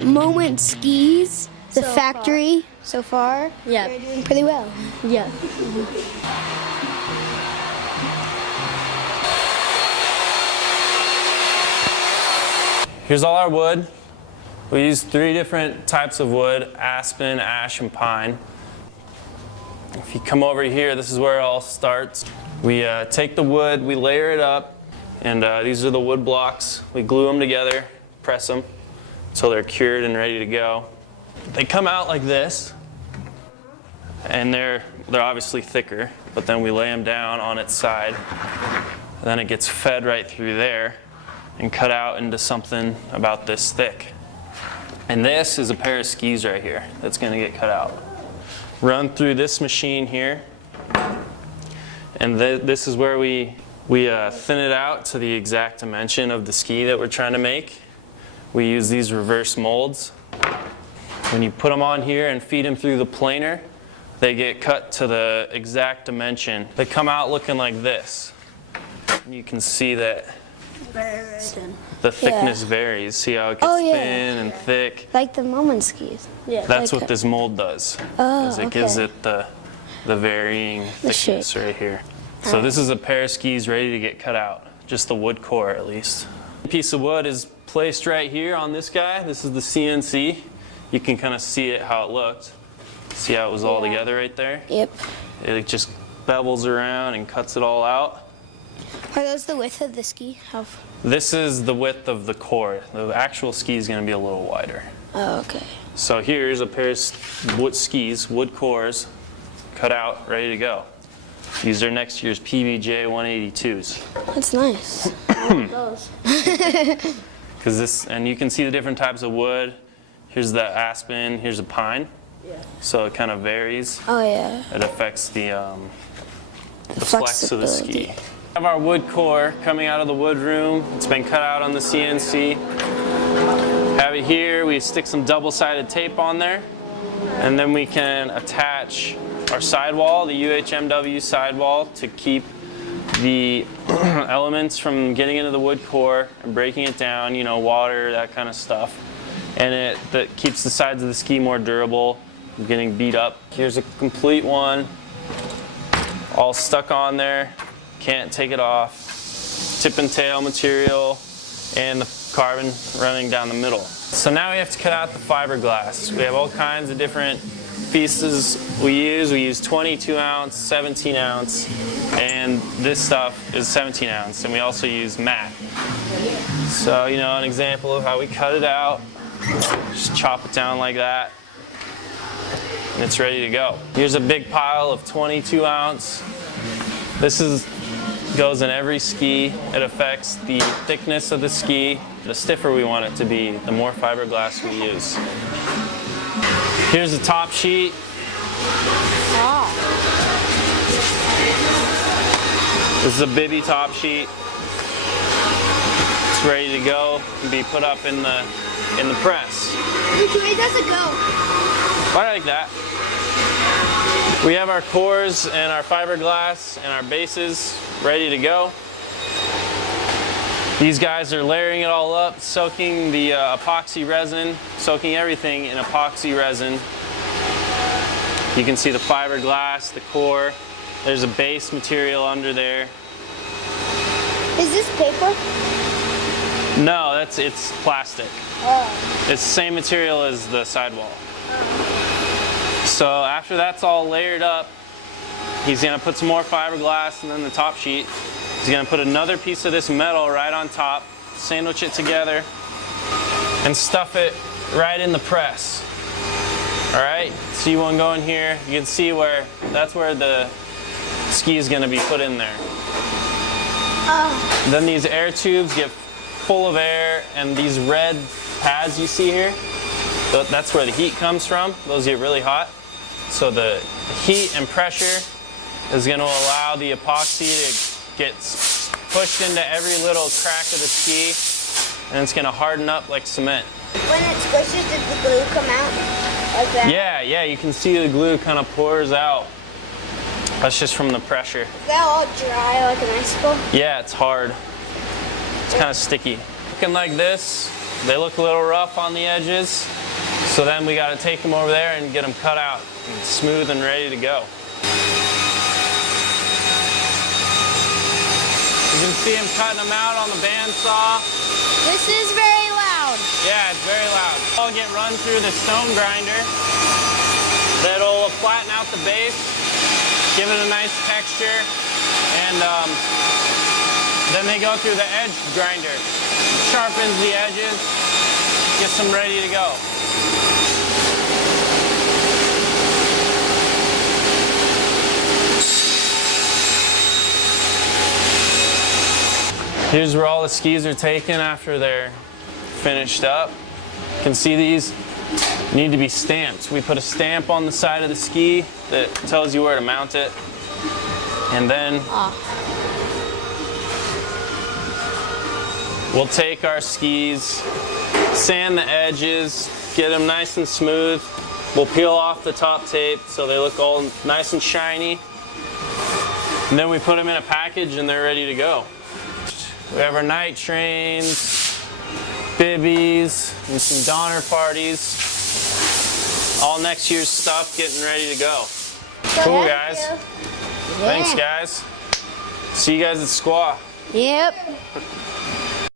at Moment Skis, the factory, so far. Yeah. They're doing pretty well. Yeah. Here's all our wood. We use 3 different types of wood: aspen, ash, and pine. If you come over here, this is where it all starts. We take the wood, we layer it up, and these are the wood blocks. We glue them together, press them until they're cured and ready to go. They come out like this, and they're obviously thicker, but then we lay them down on its side, and then it gets fed right through there and cut out into something about this thick. And this is a pair of skis right here that's going to get cut out. Run through this machine here, and this is where we thin it out to the exact dimension of the ski that we're trying to make. We use these reverse molds. When you put them on here and feed them through the planer, they get cut to the exact dimension. They come out looking like this. And you can see that the thickness varies. See how it gets thin and thick? Like the Moment Skis. Yeah. That's what this mold does. Is it gives it the varying thickness right here. So this is a pair of skis ready to get cut out. Just the wood core at least. A piece of wood is placed right here on this guy. This is the CNC. You can kind of see it how it looked. See how it was all together right there? Yep. It just bevels around and cuts it all out. Are those the width of the ski? This is the width of the core. The actual ski is going to be a little wider. Oh, okay. So here's a pair of wood skis, wood cores, cut out, ready to go. These are next year's PBJ 182s. That's nice. And you can see the different types of wood. Here's the aspen, here's a pine. Yeah. So it kind of varies. Oh yeah. It affects the flex of the ski. flexibility. We have our wood core coming out of the wood room. It's been cut out on the CNC. Have it here. We stick some double-sided tape on there, and then we can attach our sidewall, the UHMW sidewall, to keep the elements from getting into the wood core and breaking it down, you know, water, that kind of stuff. And that keeps the sides of the ski more durable from getting beat up. Here's a complete one, all stuck on there. Can't take it off. Tip and tail material and the carbon running down the middle. So now we have to cut out the fiberglass. We have all kinds of different pieces we use. We use 22 ounce, 17 ounce, and this stuff is 17 ounce. And we also use mat. So, you know, an example of how we cut it out. Just chop it down like that, and it's ready to go. Here's a big pile of 22 ounce. This goes in every ski. It affects the thickness of the ski. The stiffer we want it to be, the more fiberglass we use. Here's the top sheet. This is a bibby top sheet. It's ready to go and be put up in the press. Which way does it go? Right like that. We have our cores and our fiberglass and our bases ready to go. These guys are layering it all up, soaking the epoxy resin, soaking everything in epoxy resin. You can see the fiberglass, the core. There's a base material under there. Is this paper? No, it's plastic. Oh. It's the same material as the sidewall. So after that's all layered up, he's going to put some more fiberglass and then the top sheet. He's going to put another piece of this metal right on top, sandwich it together, and stuff it right in the press. All right, so you want to go in here, you can see that's where the ski is going to be put in there. Then these air tubes get full of air, and these red pads you see here, that's where the heat comes from. Those get really hot. So the heat and pressure is going to allow the epoxy to get pushed into every little crack of the ski, and it's going to harden up like cement. When it squishes, does the glue come out like that? Yeah, you can see the glue kind of pours out. That's just from the pressure. Is that all dry like an icicle? Yeah, it's hard. It's kind of sticky. Looking like this, They look a little rough on the edges, so then we got to take them over there and get them cut out and smooth and ready to go. You can see him cutting them out on the bandsaw. This is very loud. Yeah, it's very loud. I'll get run through the stone grinder. That'll flatten out the base, give it a nice texture, and then they go through the edge grinder. Sharpens the edges, gets them ready to go. Here's where all the skis are taken after they're finished up. You can see these need to be stamped. We put a stamp on the side of the ski that tells you where to mount it. And then we'll take our skis, sand the edges, get them nice and smooth. We'll peel off the top tape so they look all nice and shiny. And then we put them in a package and they're ready to go. We have our night trains, bibbies, and some Donner parties. All next year's stuff getting ready to go. Cool, guys. Yeah. Thanks, guys. See you guys at Squaw. Yep.